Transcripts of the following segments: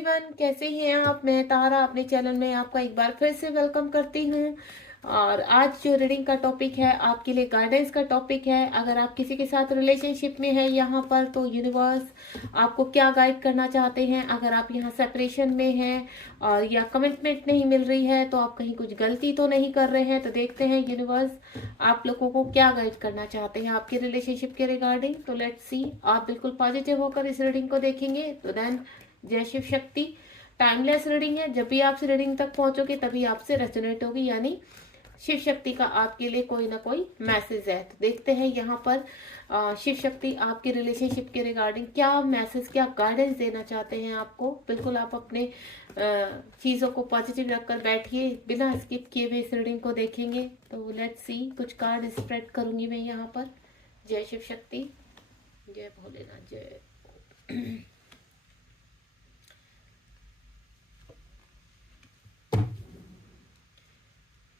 Everyone, कैसे हैं आप। मैं तारा अपने चैनल में आपका एक बार फिर से वेलकम करती हूं। और आज जो रीडिंग का टॉपिक है आपके लिए गाइडेंस का टॉपिक है। अगर आप किसी के साथ रिलेशनशिप में है यहाँ पर, तो यूनिवर्स आपको क्या गाइड करना चाहते हैं। अगर आप यहाँ सेपरेशन में हैं और या कमिटमेंट नहीं मिल रही है, तो आप कहीं कुछ गलती तो नहीं कर रहे हैं। तो देखते हैं यूनिवर्स आप लोगों को क्या गाइड करना चाहते हैं आपके रिलेशनशिप के रिगार्डिंग। तो लेट्स सी, आप बिल्कुल पॉजिटिव होकर इस रीडिंग को देखेंगे। तो देन जय शिव शक्ति। टाइमलेस रीडिंग है, जब भी आपसे रीडिंग तक पहुंचोगे तभी आपसे रेजोनेट होगी, यानी शिव शक्ति का आपके लिए कोई ना कोई मैसेज है। तो देखते हैं यहाँ पर शिव शक्ति आपके रिलेशनशिप के रिगार्डिंग क्या मैसेज, क्या गाइडेंस देना चाहते हैं आपको। बिल्कुल आप अपने चीज़ों को पॉजिटिव रखकर बैठिए, बिना स्किप किए हुए इस रीडिंग को देखेंगे। तो लेट्स सी, कुछ कार्ड स्प्रेड करूंगी मैं यहाँ पर। जय शिव शक्ति, जय भोलेनाथ, जय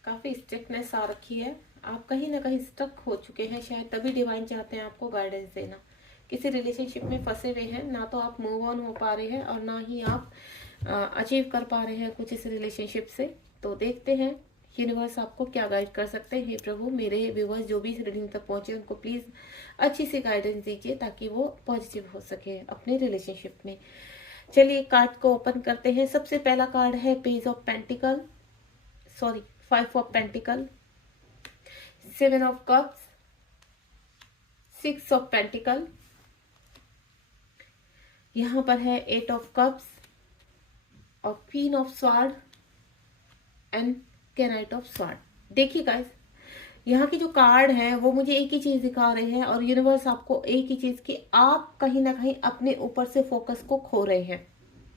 काफ़ी स्ट्रिक्टनेस आ रखी है, आप कहीं ना कहीं स्टक हो चुके हैं शायद, तभी डिवाइन चाहते हैं आपको गाइडेंस देना। किसी रिलेशनशिप में फंसे हुए हैं, ना तो आप मूव ऑन हो पा रहे हैं और ना ही आप अचीव कर पा रहे हैं कुछ इस रिलेशनशिप से। तो देखते हैं यूनिवर्स आपको क्या गाइड कर सकते हैं। हे प्रभु, मेरे व्यूवर्स जो भी इस रीडिंग तक पहुंचे उनको प्लीज़ अच्छी सी गाइडेंस दीजिए, ताकि वो पॉजिटिव हो सके अपने रिलेशनशिप में। चलिए कार्ड को ओपन करते हैं। सबसे पहला कार्ड है page of pentacle, sorry 5 of pentacle, 7 of cups, 6 of pentacle, यहाँ पर है 8 ऑफ कप्स और queen of sword and night of sword. देखिए गाइस, यहाँ की जो कार्ड है वो मुझे एक ही चीज दिखा रहे हैं और यूनिवर्स आपको एक ही चीज की, आप कहीं ना कहीं अपने ऊपर से फोकस को खो रहे हैं।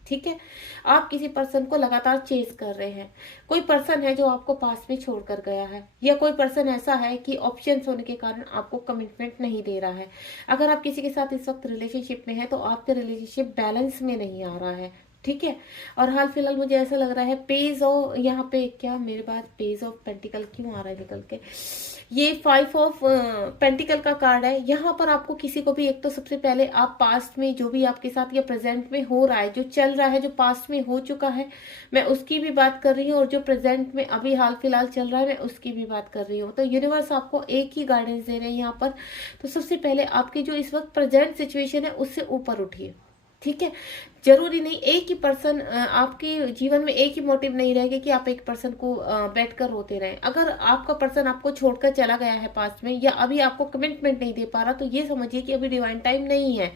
ठीक है, आप किसी पर्सन को लगातार चेस कर रहे हैं। कोई पर्सन है जो आपको पास में छोड़कर गया है, या कोई पर्सन ऐसा है कि ऑप्शंस होने के कारण आपको कमिटमेंट नहीं दे रहा है। अगर आप किसी के साथ इस वक्त रिलेशनशिप में है, तो आपका रिलेशनशिप बैलेंस में नहीं आ रहा है। ठीक है, और हाल फिलहाल मुझे ऐसा लग रहा है पेज ऑफ, यहाँ पे क्या मेरे पास पेज ऑफ पेंटिकल क्यों आ रहा है निकल के, ये 5 ऑफ पेंटिकल का कार्ड है। यहाँ पर आपको किसी को भी, एक तो सबसे पहले आप पास्ट में जो भी आपके साथ या प्रेजेंट में हो रहा है, जो चल रहा है, जो पास्ट में हो चुका है, मैं उसकी भी बात कर रही हूँ, और जो प्रेजेंट में अभी हाल फिलहाल चल रहा है मैं उसकी भी बात कर रही हूँ। तो यूनिवर्स आपको एक ही गाइडेंस दे रहे हैं यहाँ पर। तो सबसे पहले आपकी जो इस वक्त प्रेजेंट सिचुएशन है उससे ऊपर उठिए। ठीक है, जरूरी नहीं एक ही पर्सन, आपके जीवन में एक ही मोटिव नहीं रहेगा कि आप एक पर्सन को बैठकर रोते रहें। अगर आपका पर्सन आपको छोड़कर चला गया है पास्ट में, या अभी आपको कमिटमेंट नहीं दे पा रहा, तो ये समझिए कि अभी डिवाइन टाइम नहीं है,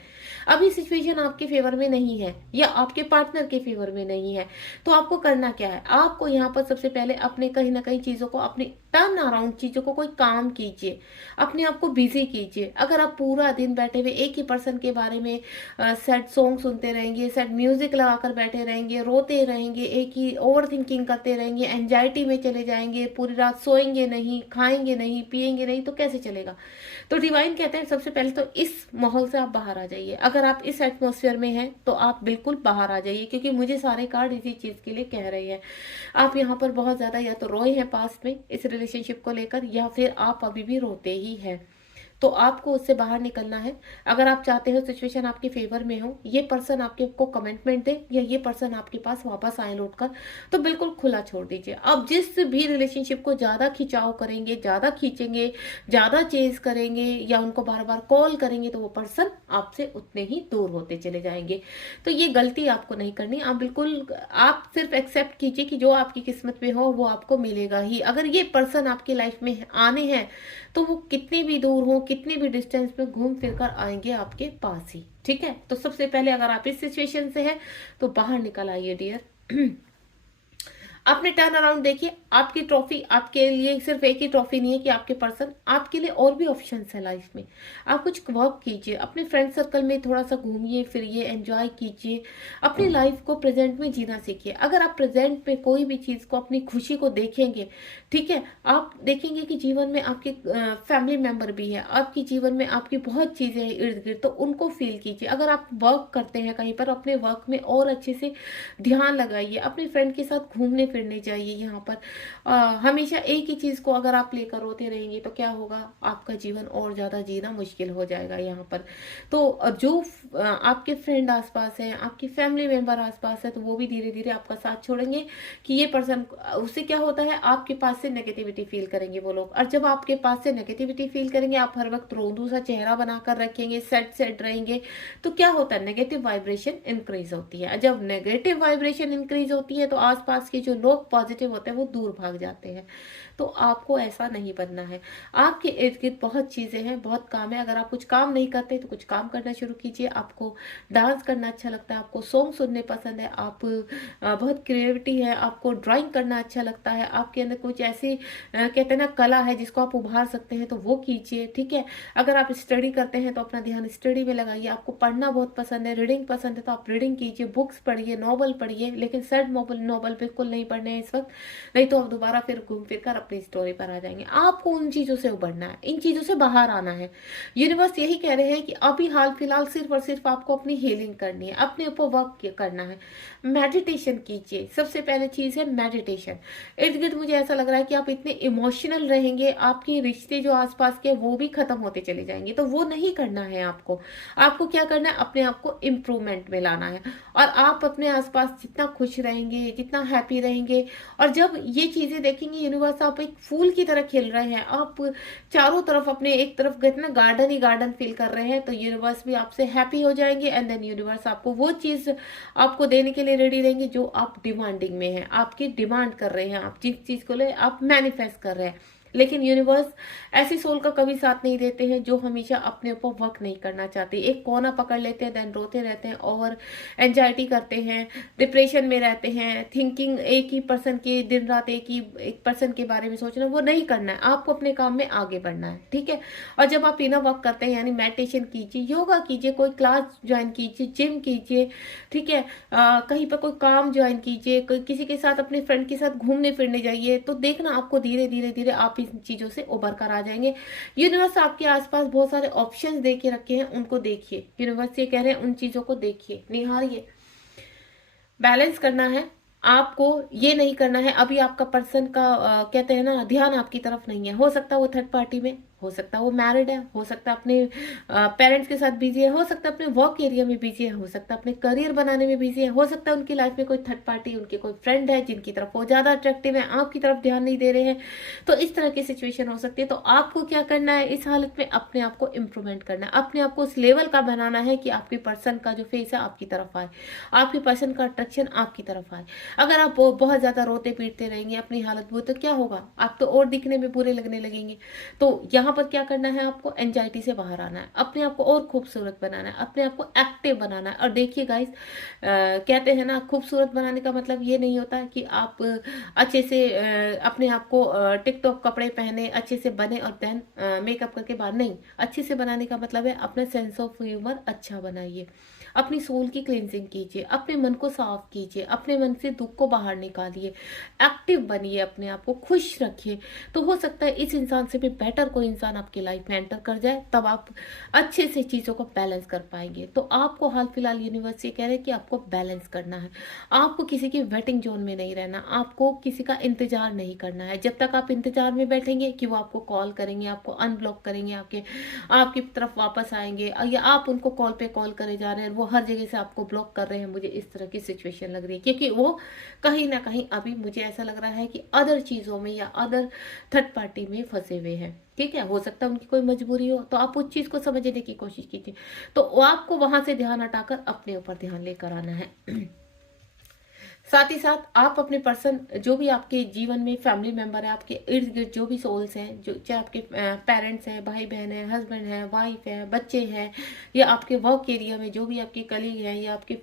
अभी सिचुएशन आपके फेवर में नहीं है या आपके पार्टनर के फेवर में नहीं है। तो आपको करना क्या है, आपको यहाँ पर सबसे पहले अपने कहीं ना कहीं चीजों को, अपनी टर्न अराउंड चीजों को कोई काम कीजिए, अपने आप को बिजी कीजिए। अगर आप पूरा दिन बैठे हुए एक ही पर्सन के बारे में सैड सॉन्ग सुनते रहेंगे, सैड म्यूजिक लगाकर बैठे रहेंगे, रोते रहेंगे, एक ही ओवर थिंकिंग करते रहेंगे, एंजाइटी में चले जाएंगे, पूरी रात सोएंगे नहीं, खाएंगे नहीं, पिएंगे नहीं, तो कैसे चलेगा। तो डिवाइन कहते हैं सबसे पहले तो इस माहौल से आप बाहर आ जाइए। अगर आप इस एटमॉस्फेयर में हैं तो आप बिल्कुल बाहर आ जाइए, क्योंकि मुझे सारे कार्ड इसी चीज के लिए कह रहे हैं। आप यहाँ पर बहुत ज्यादा या तो रोए हैं पास्ट में इस रिलेशनशिप को लेकर, या फिर आप अभी भी रोते ही हैं। तो आपको उससे बाहर निकलना है। अगर आप चाहते हो सिचुएशन आपके फेवर में हो, ये पर्सन आपको कमिटमेंट दे, या ये पर्सन आपके पास वापस आए लौटकर, तो बिल्कुल खुला छोड़ दीजिए। अब जिस भी रिलेशनशिप को ज्यादा खिंचाव करेंगे, ज्यादा खींचेंगे, ज्यादा चेज करेंगे, या उनको बार बार कॉल करेंगे, तो वो पर्सन आपसे उतने ही दूर होते चले जाएंगे। तो ये गलती आपको नहीं करनी। आप बिल्कुल, आप सिर्फ एक्सेप्ट कीजिए कि जो आपकी किस्मत में हो वो आपको मिलेगा ही। अगर ये पर्सन आपकी लाइफ में आने हैं, तो वो कितने भी दूर हो, कितने भी डिस्टेंस में घूम फिर कर आएंगे आपके पास ही। ठीक है, तो सबसे पहले अगर आप इस सिचुएशन से हैं तो बाहर निकल आइए डियर। अपने टर्न अराउंड देखिए। आपकी ट्रॉफी आपके लिए सिर्फ एक ही ट्रॉफी नहीं है कि आपके पर्सन, आपके लिए और भी ऑप्शंस है लाइफ में। आप कुछ वर्क कीजिए, अपने फ्रेंड सर्कल में थोड़ा सा घूमिए फिरिए, एंजॉय कीजिए, अपनी लाइफ को प्रेजेंट में जीना सीखिए। अगर आप प्रेजेंट में कोई भी चीज को, अपनी खुशी को देखेंगे, ठीक है, आप देखेंगे कि जीवन में आपके फैमिली मेंबर भी है, आपके जीवन में आपकी बहुत चीजें हैं इर्द गिर्द, तो उनको फील कीजिए। अगर आप वर्क करते हैं कहीं पर, अपने वर्क में और अच्छे से ध्यान लगाइए, अपने फ्रेंड के साथ घूमने फिरने जाइए। यहाँ पर हमेशा एक ही चीज को अगर आप लेकर रोते रहेंगे तो क्या होगा, आपका जीवन और ज्यादा जीना मुश्किल हो जाएगा यहाँ पर। तो जो आपके फ्रेंड आसपास हैं, आपकी फैमिली मेंबर आसपास है, तो वो भी धीरे धीरे आपका साथ छोड़ेंगे कि ये पर्सन, उससे क्या होता है, आपके पास से नेगेटिविटी फील करेंगे वो लोग। और जब आपके पास से नेगेटिविटी फील करेंगे, आप हर वक्त रोंदू सा चेहरा बनाकर रखेंगे, सेट सेट रहेंगे, तो क्या होता है, नेगेटिव वाइब्रेशन इंक्रीज होती है। जब नेगेटिव वाइब्रेशन इंक्रीज होती है तो आसपास के जो लोग पॉजिटिव होते हैं वो दूर भाग जाते हैं। तो आपको ऐसा नहीं बनना है। आपके इर्द गिर्द बहुत चीजें हैं, बहुत काम है। अगर आप कुछ काम नहीं करते तो कुछ काम करना शुरू कीजिए। आपको डांस करना अच्छा लगता है, आपको सॉन्ग सुनने पसंद है, आप बहुत क्रिएटिविटी है, आपको ड्राइंग करना अच्छा लगता है, आपके अंदर कुछ ऐसी कहते हैं ना कला है जिसको आप उभार सकते हैं, तो वो कीजिए। ठीक है, अगर आप स्टडी करते हैं तो अपना ध्यान स्टडी में लगाइए। आपको पढ़ना बहुत पसंद है, रीडिंग पसंद है, तो आप रीडिंग कीजिए, बुक्स पढ़िए, नॉवल पढ़िए, लेकिन सैड नॉवल बिल्कुल नहीं पढ़ने हैं इस वक्त, नहीं तो आप दोबारा फिर घूम फिर कर अपनी स्टोरी पर आ जाएंगे। आपको उन चीजों से उबरना है, इन चीजों से बाहर आना है। यूनिवर्स यही कह रहे हैं कि अभी हाल फिलहाल सिर्फ और सिर्फ आपको अपनी हीलिंग करनी है, अपने ऊपर वर्क करना है। मेडिटेशन कीजिए, सबसे पहले चीज है मेडिटेशन। इर्द गिर्द मुझे ऐसा लग रहा है कि आप इतने इमोशनल रहेंगे, आपके रिश्ते जो आसपास के वो भी खत्म होते चले जाएंगे, तो वो नहीं करना है आपको। आपको क्या करना है, अपने आप को इम्प्रूवमेंट में लाना है। और आप अपने आसपास जितना खुश रहेंगे, जितना हैप्पी रहेंगे, और जब ये चीजें देखेंगे यूनिवर्स, आप एक फूल की तरह खिल रहे हैं, आप चारों तरफ अपने एक तरफ कहते ना गार्डन ही गार्डन फील कर रहे हैं, तो यूनिवर्स भी आपसे हैप्पी हो जाएंगे। एंड देन यूनिवर्स आपको वो चीज आपको देने के लिए रेडी रहेंगे जो आप डिमांडिंग में है, आपकी डिमांड कर रहे हैं, आप जिस चीज को ले आप मैनिफेस्ट कर रहे हैं। लेकिन यूनिवर्स ऐसी सोल का कभी साथ नहीं देते हैं जो हमेशा अपने ऊपर वर्क नहीं करना चाहते, एक कोना पकड़ लेते हैं, देन रोते रहते हैं और एंजाइटी करते हैं, डिप्रेशन में रहते हैं, थिंकिंग एक ही पर्सन की, दिन रात एक पर्सन के बारे में सोचना, वो नहीं करना है। आपको अपने काम में आगे बढ़ना है। ठीक है, और जब आप इनर वर्क करते हैं, यानी मेडिटेशन कीजिए, योगा कीजिए, कोई क्लास ज्वाइन कीजिए, जिम कीजिए, ठीक है, कहीं पर कोई काम ज्वाइन कीजिए, किसी के साथ, अपने फ्रेंड के साथ घूमने फिरने जाइए, तो देखना आपको धीरे धीरे धीरे आप इन चीजों से उबर कर आ जाएंगे। यूनिवर्स आपके आसपास बहुत सारे ऑप्शंस दे के रखे हैं, उनको देखिए। यूनिवर्स ये कह रहे हैं उन चीजों को देखिए, निहारिए। बैलेंस करना है आपको, ये नहीं करना है अभी आपका पर्सन का कहते हैं ना ध्यान आपकी तरफ नहीं है। हो सकता है वो थर्ड पार्टी में, हो सकता है वो मैरिड है, हो सकता है अपने पेरेंट्स के साथ बिजी है, हो सकता है अपने वर्क एरिया में बिजी है, हो सकता है अपने करियर बनाने में बिजी है, हो सकता है उनकी लाइफ में कोई थर्ड पार्टी, उनके कोई फ्रेंड है जिनकी तरफ वो ज्यादा अट्रैक्टिव है, आपकी तरफ ध्यान नहीं दे रहे हैं। तो इस तरह की सिचुएशन हो सकती है। तो आपको क्या करना है इस हालत में, अपने आप को इम्प्रूवमेंट करना है, अपने आप को उस लेवल का बनाना है कि आपके पर्सन का जो फेस है आपकी तरफ आए, आपके पर्सन का अट्रैक्शन आपकी तरफ आए। अगर आप बहुत ज्यादा रोते पीटते रहेंगे अपनी हालत वो, तो क्या होगा, आप तो और दिखने में बुरे लगने लगेंगे। तो यहाँ पर क्या करना है, आपको एंजाइटी से बाहर आना है, अपने आप को और खूबसूरत बनाना है, अपने आप को एक्टिव बनाना है। और देखिए गाइस, कहते हैं ना खूबसूरत बनाने का मतलब ये नहीं होता कि आप अच्छे से अपने आप को टिकटॉक कपड़े पहने, अच्छे से बने और देन मेकअप करके बाहर, नहीं। अच्छे से बनाने का मतलब है अपना सेंस ऑफ ह्यूमर अच्छा बनाइए, अपनी सोल की क्लींजिंग कीजिए, अपने मन को साफ कीजिए, अपने मन से दुख को बाहर निकालिए, एक्टिव बनिए, अपने आप को खुश रखिए। तो हो सकता है इस इंसान से भी बेटर कोई इंसान आपकी लाइफ में एंटर कर जाए, तब आप अच्छे से चीजों को बैलेंस कर पाएंगे। तो आपको हाल फिलहाल यूनिवर्स ये कह रहे हैं कि आपको बैलेंस करना है, आपको किसी की वेटिंग जोन में नहीं रहना, आपको किसी का इंतजार नहीं करना है। जब तक आप इंतजार में बैठेंगे कि वो आपको कॉल करेंगे, आपको अनब्लॉक करेंगे, आपकी तरफ वापस आएंगे, या आप उनको कॉल पे कॉल करे जा रहे हैं, वो हर जगह से आपको ब्लॉक कर रहे हैं, मुझे इस तरह की सिचुएशन लग रही है, क्योंकि वो कहीं ना कहीं अभी मुझे ऐसा लग रहा है कि अदर चीजों में या अदर थर्ड पार्टी में फंसे हुए हैं। ठीक है, हो सकता है उनकी कोई मजबूरी हो, तो आप उस चीज को समझने की कोशिश कीजिए। तो आपको वहां से ध्यान हटाकर अपने ऊपर ध्यान लेकर आना है। साथ ही साथ आप अपने पर्सन, जो भी आपके जीवन में फैमिली मेंबर है, आपके इर्द गिर्द जो भी सोल्स हैं, जो चाहे आपके पेरेंट्स हैं, भाई बहन है, हस्बैंड है, वाइफ है, बच्चे हैं, या आपके वर्क एरिया में जो भी आपके कलीग हैं या आपके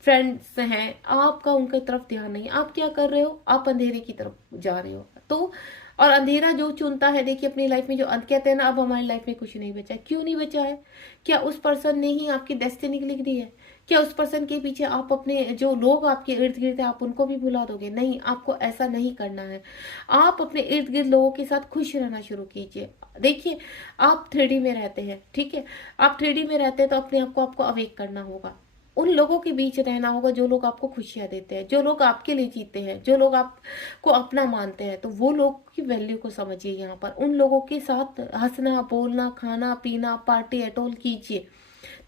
फ्रेंड्स हैं, आपका उनकी तरफ ध्यान नहीं। आप क्या कर रहे हो, आप अंधेरे की तरफ जा रहे हो। तो और अंधेरा जो चुनता है, देखिए अपनी लाइफ में जो अंत कहते हैं ना, अब हमारी लाइफ में कुछ नहीं बचा है। क्यों नहीं बचा है? क्या उस पर्सन ने ही आपकी डेस्टिनी लिख दी है? क्या उस पर्सन के पीछे आप अपने जो लोग आपके इर्द गिर्द है आप उनको भी भुला दोगे? नहीं, आपको ऐसा नहीं करना है। आप अपने इर्द गिर्द लोगों के साथ खुश रहना शुरू कीजिए। देखिए, आप 3D में रहते हैं, ठीक है, आप 3D में रहते हैं तो अपने आप को आपको अवेक करना होगा। उन लोगों के बीच रहना होगा जो लोग आपको खुशियां देते हैं, जो लोग आपके लिए जीते हैं, जो लोग आपको अपना मानते हैं। तो वो लोग की वैल्यू को समझिए। यहाँ पर उन लोगों के साथ हंसना, बोलना, खाना पीना, पार्टी एटोल कीजिए,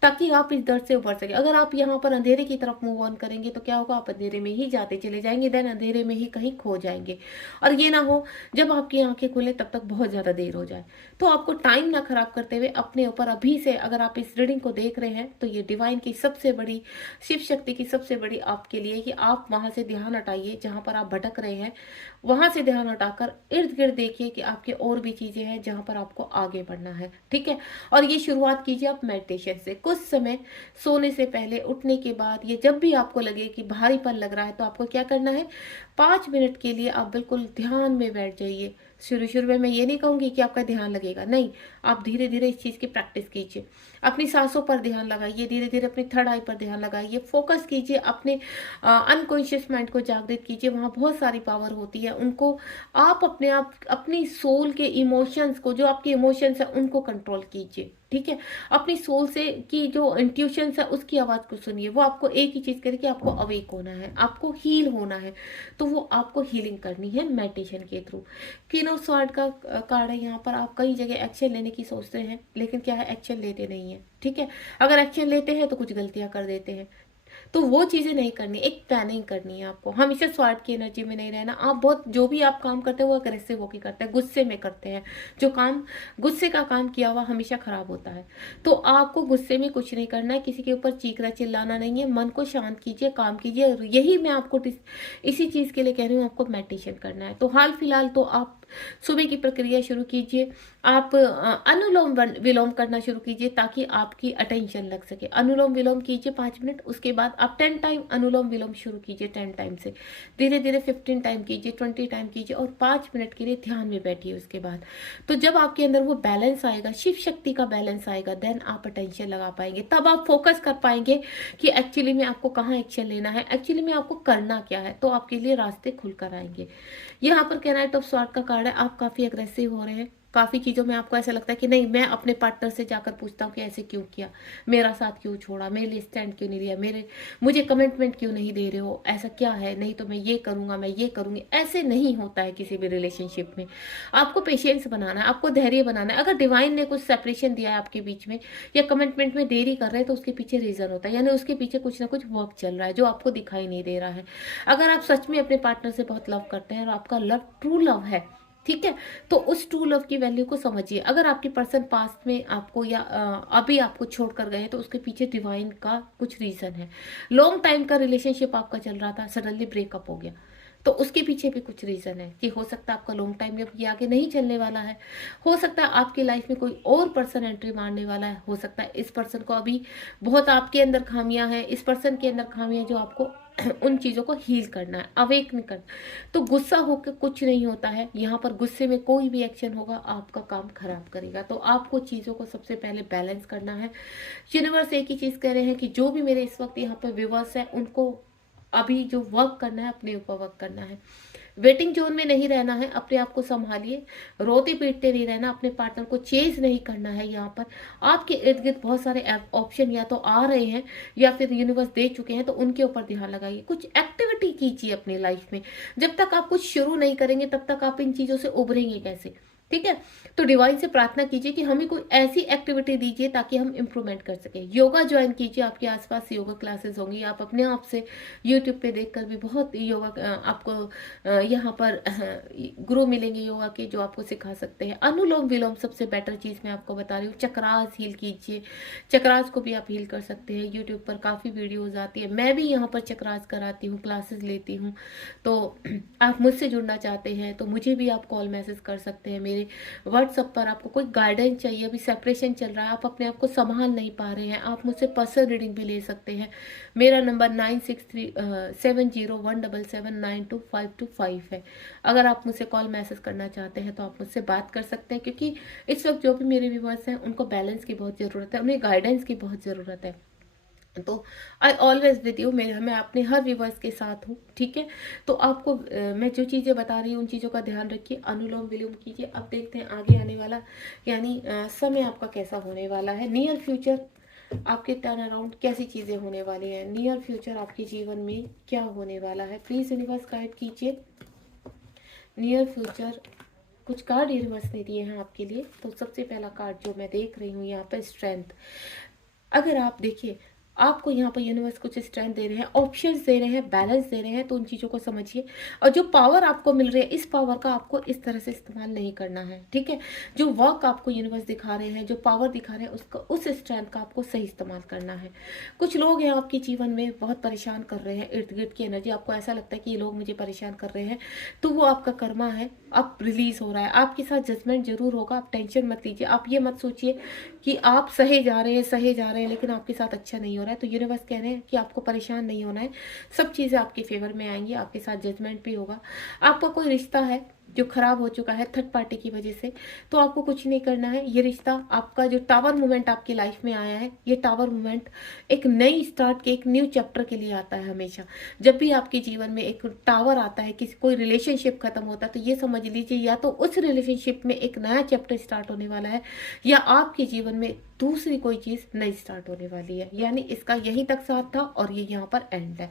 ताकि आप इस दर से उबर सके। अगर आप यहाँ पर अंधेरे की तरफ मूव ऑन करेंगे तो क्या होगा, आप अंधेरे में ही जाते चले जाएंगे, देन अंधेरे में ही कहीं खो जाएंगे। और ये ना हो जब आपकी आंखें खुले तब तक बहुत ज़्यादा देर हो जाए। तो आपको टाइम ना खराब करते हुए अपने ऊपर अभी से, अगर आप इस रीडिंग को देख रहे हैं तो ये डिवाइन की सबसे बड़ी, शिव शक्ति की सबसे बड़ी आपके लिए कि आप वहां से ध्यान हटाइए जहां पर आप भटक रहे हैं। वहां से ध्यान हटाकर इर्द गिर्द देखिए कि आपके और भी चीजें हैं जहां पर आपको आगे बढ़ना है। ठीक है। और ये शुरुआत कीजिए आप मेडिटेशन से। कुछ समय सोने से पहले, उठने के बाद, ये जब भी आपको लगे कि भारीपन लग रहा है तो आपको क्या करना है, 5 मिनट के लिए आप बिल्कुल ध्यान में बैठ जाइए। शुरू शुरू में मैं ये नहीं कहूंगी कि आपका ध्यान लगेगा, नहीं, आप धीरे धीरे इस चीज की प्रैक्टिस कीजिए। अपनी सांसों पर ध्यान लगाइए, धीरे धीरे अपनी थर्ड आई पर ध्यान लगाइए, फोकस कीजिए, अपने अनकॉन्शियस माइंड को जागृत कीजिए। वहां बहुत सारी पावर होती है, उनको आप अपनी सोल के इमोशंस को, जो आपके इमोशंस है उनको कंट्रोल कीजिए। ठीक है। अपनी सोल से की जो इंट्यूशंस है उसकी आवाज को सुनिए। वो आपको एक ही चीज करे कि आपको अवेक होना है, आपको हील होना है। तो वो आपको हीलिंग करनी है मेडिटेशन के थ्रू। क्वीन ऑफ स्वॉर्ड का कार्ड है। यहाँ पर आप कई जगह एक्शन लेने की सोचते हैं, लेकिन क्या है, एक्शन लेते नहीं है। ठीक है। अगर एक्शन लेते हैं तो कुछ गलतियां कर देते हैं। तो वो चीजें नहीं करनी, एक प्लानिंग करनी है आपको। हमेशा स्वार्थ की एनर्जी में नहीं रहना। आप बहुत, जो भी आप काम करते हैं वो अग्रेसिव होकर करते हैं, गुस्से में करते हैं। जो काम, गुस्से का काम किया हुआ हमेशा खराब होता है। तो आपको गुस्से में कुछ नहीं करना है, किसी के ऊपर चीखना चिल्लाना नहीं है। मन को शांत कीजिए, काम कीजिए। यही मैं आपको इसी चीज के लिए कह रही हूँ, आपको मेडिटेशन करना है। तो हाल फिलहाल तो आप सुबह की प्रक्रिया शुरू कीजिए। आप अनुलोम विलोम करना शुरू कीजिए ताकि आपकी अटेंशन लग सके। अनुलोम विलोम कीजिए 5 मिनट, उसके बाद आप 10 टाइम अनुलोम विलोम शुरू कीजिए, 10 टाइम से धीरे धीरे 15 टाइम कीजिए, 20 टाइम कीजिए, और 5 मिनट के लिए ध्यान में बैठिए। उसके बाद तो जब आपके अंदर वो बैलेंस आएगा, शिव शक्ति का बैलेंस आएगा, देन आप अटेंशन लगा पाएंगे। तब आप फोकस कर पाएंगे कि एक्चुअली में आपको कहाँ एक्शन लेना है, एक्चुअली में आपको करना क्या है। तो आपके लिए रास्ते खुल कर आएंगे। यहाँ पर नाइट ऑफ स्वॉर्ड का कार्ड है। आप काफी अग्रेसिव हो रहे हैं, काफी चीजों में आपको ऐसा लगता है कि नहीं, मैं अपने पार्टनर से जाकर पूछता हूँ कि ऐसे क्यों किया, मेरा साथ क्यों छोड़ा, मेरे लिए स्टैंड क्यों नहीं लिया, मुझे कमिटमेंट क्यों नहीं दे रहे हो, ऐसा क्या है, नहीं तो मैं ये करूंगा, मैं ये करूंगी। ऐसे नहीं होता है किसी भी रिलेशनशिप में। आपको पेशेंस बनाना है, आपको धैर्य बनाना है। अगर डिवाइन ने कुछ सेपरेशन दिया है आपके बीच में, या कमिटमेंट में देरी कर रहे हैं, तो उसके पीछे रीजन होता है, यानी उसके पीछे कुछ ना कुछ वर्क चल रहा है जो आपको दिखाई नहीं दे रहा है। अगर आप सच में अपने पार्टनर से बहुत लव करते हैं और आपका लव ट्रू लव है, ठीक है, तो उस ट्रू लव की वैल्यू को समझिए। अगर आपके पर्सन पास्ट में आपको या अभी आपको छोड़कर गए तो उसके पीछे डिवाइन का कुछ रीजन है। लॉन्ग टाइम का रिलेशनशिप आपका चल रहा था, सडनली ब्रेकअप हो गया, तो उसके पीछे भी कुछ रीजन है कि हो सकता है आपका लॉन्ग टाइम में ये आगे नहीं चलने वाला है। हो सकता है आपकी लाइफ में कोई और पर्सन एंट्री मारने वाला है। हो सकता है इस पर्सन को अभी बहुत आपके अंदर खामियां हैं, इस पर्सन के अंदर खामियां जो आपको उन चीजों को हील करना है, अवेक नहीं करना। तो गुस्सा होकर कुछ नहीं होता है। यहाँ पर गुस्से में कोई भी एक्शन होगा आपका काम खराब करेगा। तो आपको चीजों को सबसे पहले बैलेंस करना है। यूनिवर्स एक ही चीज कह रहे हैं कि जो भी मेरे इस वक्त यहाँ पर व्यूअर्स है, उनको अभी जो वर्क करना है, अपने ऊपर वर्क करना है। वेटिंग जोन में नहीं रहना है, अपने आप को संभालिए। रोते पीटते नहीं रहना, अपने पार्टनर को चेज नहीं करना है। यहाँ पर आपके इर्द गिर्द बहुत सारे ऑप्शन या तो आ रहे हैं या फिर यूनिवर्स दे चुके हैं, तो उनके ऊपर ध्यान लगाइए। कुछ एक्टिविटी कीजिए अपनी लाइफ में। जब तक आप कुछ शुरू नहीं करेंगे तब तक आप इन चीजों से उभरेंगे कैसे। ठीक है। तो डिवाइन से प्रार्थना कीजिए कि हमें कोई ऐसी एक्टिविटी दीजिए ताकि हम इंप्रूवमेंट कर सके। योगा ज्वाइन कीजिए, आपके आसपास योगा क्लासेस होंगी। आप अपने आप से यूट्यूब पे देखकर भी बहुत योगा आपको यहाँ पर गुरु मिलेंगे योगा के, जो आपको सिखा सकते हैं। अनुलोम विलोम सबसे बेटर चीज मैं आपको बता रही हूँ। चक्रास हील कीजिए, चक्रास को भी आप हील कर सकते हैं। यूट्यूब पर काफी वीडियोज आती है, मैं भी यहाँ पर चक्रास कराती हूँ, क्लासेस लेती हूँ। तो आप मुझसे जुड़ना चाहते हैं तो मुझे भी आप कॉल मैसेज कर सकते हैं। मेरे व्हाट्सएप पर आपको कोई गाइडेंस चाहिए, अभी सेपरेशन चल रहा है, आप अपने आप को संभाल नहीं पा रहे हैं, आप मुझसे पर्सनल रीडिंग भी ले सकते हैं। मेरा नंबर 963707792525 है। अगर आप मुझसे कॉल मैसेज करना चाहते हैं तो आप मुझसे बात कर सकते हैं, क्योंकि इस वक्त जो भी मेरे व्यूअर्स हैं उनको बैलेंस की बहुत ज़रूरत है, उन्हें गाइडेंस की बहुत ज़रूरत है। तो आई ऑलवेज विद यू, मैं अपने हर व्यूवर्स के साथ हूँ। ठीक है। तो आपको मैं जो चीज़ें बता रही हूँ उन चीज़ों का ध्यान रखिए, अनुलोम विलोम कीजिए। अब देखते हैं आगे आने वाला, यानी समय आपका कैसा होने वाला है। नियर फ्यूचर आपके टर्न अराउंड कैसी चीज़ें होने वाली हैं, नियर फ्यूचर आपके जीवन में क्या होने वाला है। प्लीज़ यूनिवर्स गाइड कीजिए नियर फ्यूचर। कुछ कार्ड यूनिवर्स ने दिए हैं आपके लिए। तो सबसे पहला कार्ड जो मैं देख रही हूँ यहाँ पे स्ट्रेंथ। अगर आप देखिए, आपको यहाँ पर यूनिवर्स कुछ स्ट्रेंथ दे रहे हैं, ऑप्शंस दे रहे हैं, बैलेंस दे रहे हैं, तो उन चीज़ों को समझिए। और जो पावर आपको मिल रही है, इस पावर का आपको इस तरह से इस्तेमाल नहीं करना है, ठीक है। जो वर्क आपको यूनिवर्स दिखा रहे हैं, जो पावर दिखा रहे हैं, उसका उस स्ट्रेंथ का आपको सही इस्तेमाल करना है। कुछ लोग हैं आपके जीवन में बहुत परेशान कर रहे हैं, इर्द गिर्द की एनर्जी, आपको ऐसा लगता है कि ये लोग मुझे परेशान कर रहे हैं, तो वो आपका कर्मा है, अब रिलीज हो रहा है। आपके साथ जजमेंट जरूर होगा, आप टेंशन मत लीजिए। आप ये मत सोचिए कि आप सहे जा रहे हैं लेकिन आपके साथ अच्छा नहीं हो रहा है। तो यूनिवर्स कह रहे हैं कि आपको परेशान नहीं होना है, सब चीज़ें आपके फेवर में आएंगी, आपके साथ जजमेंट भी होगा। आपका कोई रिश्ता है जो खराब हो चुका है थर्ड पार्टी की वजह से, तो आपको कुछ नहीं करना है। ये रिश्ता आपका, जो टावर मोमेंट आपकी लाइफ में आया है, ये टावर मोमेंट एक नई स्टार्ट के, एक न्यू चैप्टर के लिए आता है। हमेशा जब भी आपके जीवन में एक टावर आता है, किसी कोई रिलेशनशिप खत्म होता है, तो ये समझ लीजिए या तो उस रिलेशनशिप में एक नया चैप्टर स्टार्ट होने वाला है, या आपके जीवन में दूसरी कोई चीज नई स्टार्ट होने वाली है। यानी इसका यहीं तक साथ था और ये यहाँ पर एंड है।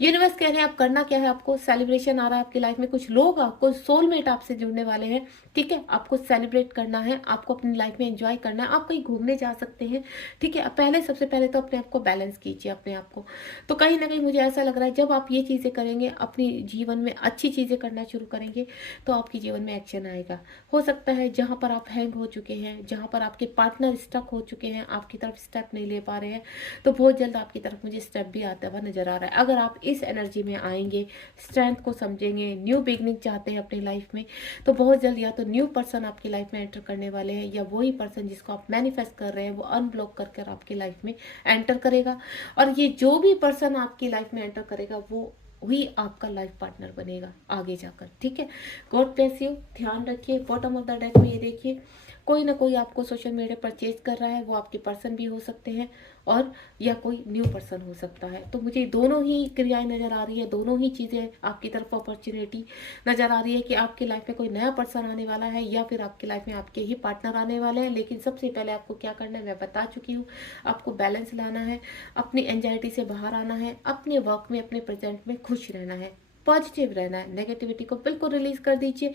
यूनिवर्स कह रहे हैं आप करना क्या है, आपको सेलिब्रेशन आ रहा है आपकी लाइफ में। कुछ लोग आपको सोलमेट आपसे जुड़ने वाले हैं, ठीक है। आपको सेलिब्रेट करना है, आपको अपनी लाइफ में एंजॉय करना है, आप कहीं घूमने जा सकते हैं, ठीक है। पहले सबसे पहले तो अपने आप को बैलेंस कीजिए, अपने आप को। तो कहीं ना कहीं मुझे ऐसा लग रहा है जब आप ये चीजें करेंगे, अपनी जीवन में अच्छी चीजें करना शुरू करेंगे, तो आपके जीवन में एक्शन आएगा। हो सकता है जहां पर आप हैंग हो चुके हैं, जहां पर आपके पार्टनर स्टक हो चुके हैं, आपकी तरफ स्टेप नहीं ले पा रहे हैं, तो बहुत जल्द आपकी तरफ मुझे स्टेप भी आता हुआ नजर आ रहा है। अगर आप इस एनर्जी में आएंगे, स्ट्रेंथ को समझेंगे, न्यू बिगनिंग चाहते हैं अपनी लाइफ में, तो बहुत जल्द या तो न्यू पर्सन आपकी लाइफ में एंटर करने वाले हैं, या वही पर्सन जिसको आप मैनिफेस्ट कर रहे हैं वो अनब्लॉक कर आपकी लाइफ में एंटर करेगा। और ये जो भी पर्सन आपकी लाइफ में एंटर करेगा वो ही आपका लाइफ पार्टनर बनेगा आगे जाकर, ठीक है। God bless you. ध्यान रखिए, बॉटम ऑफ द डेक में ये देखिए, कोई ना कोई आपको सोशल मीडिया परचेज कर रहा है, वो आपके पर्सन भी हो सकते हैं और या कोई न्यू पर्सन हो सकता है। तो मुझे दोनों ही क्रियाएं नजर आ रही है, दोनों ही चीजें आपकी तरफ अपॉर्चुनिटी नजर आ रही है कि आपकी लाइफ में कोई नया पर्सन आने वाला है, या फिर आपकी लाइफ में आपके ही पार्टनर आने वाले हैं। लेकिन सबसे पहले आपको क्या करना है मैं बता चुकी हूँ। आपको बैलेंस लाना है, अपनी एंजाइटी से बाहर आना है, अपने वर्क में, अपने प्रेजेंट में खुश रहना है, पॉजिटिव रहना है। नेगेटिविटी को बिल्कुल रिलीज कर दीजिए,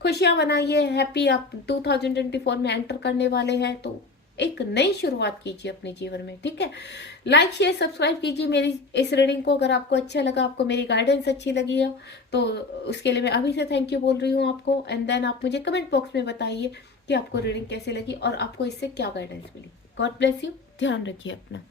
खुशियां मनाइए। हैप्पी आप 2024 में एंटर करने वाले हैं, तो एक नई शुरुआत कीजिए अपने जीवन में, ठीक है। लाइक शेयर सब्सक्राइब कीजिए मेरी इस रीडिंग को। अगर आपको अच्छा लगा, आपको मेरी गाइडेंस अच्छी लगी है, तो उसके लिए मैं अभी से थैंक यू बोल रही हूँ आपको। एंड देन आप मुझे कमेंट बॉक्स में बताइए कि आपको रीडिंग कैसे लगी और आपको इससे क्या गाइडेंस मिली। God bless you. ध्यान रखिए अपना।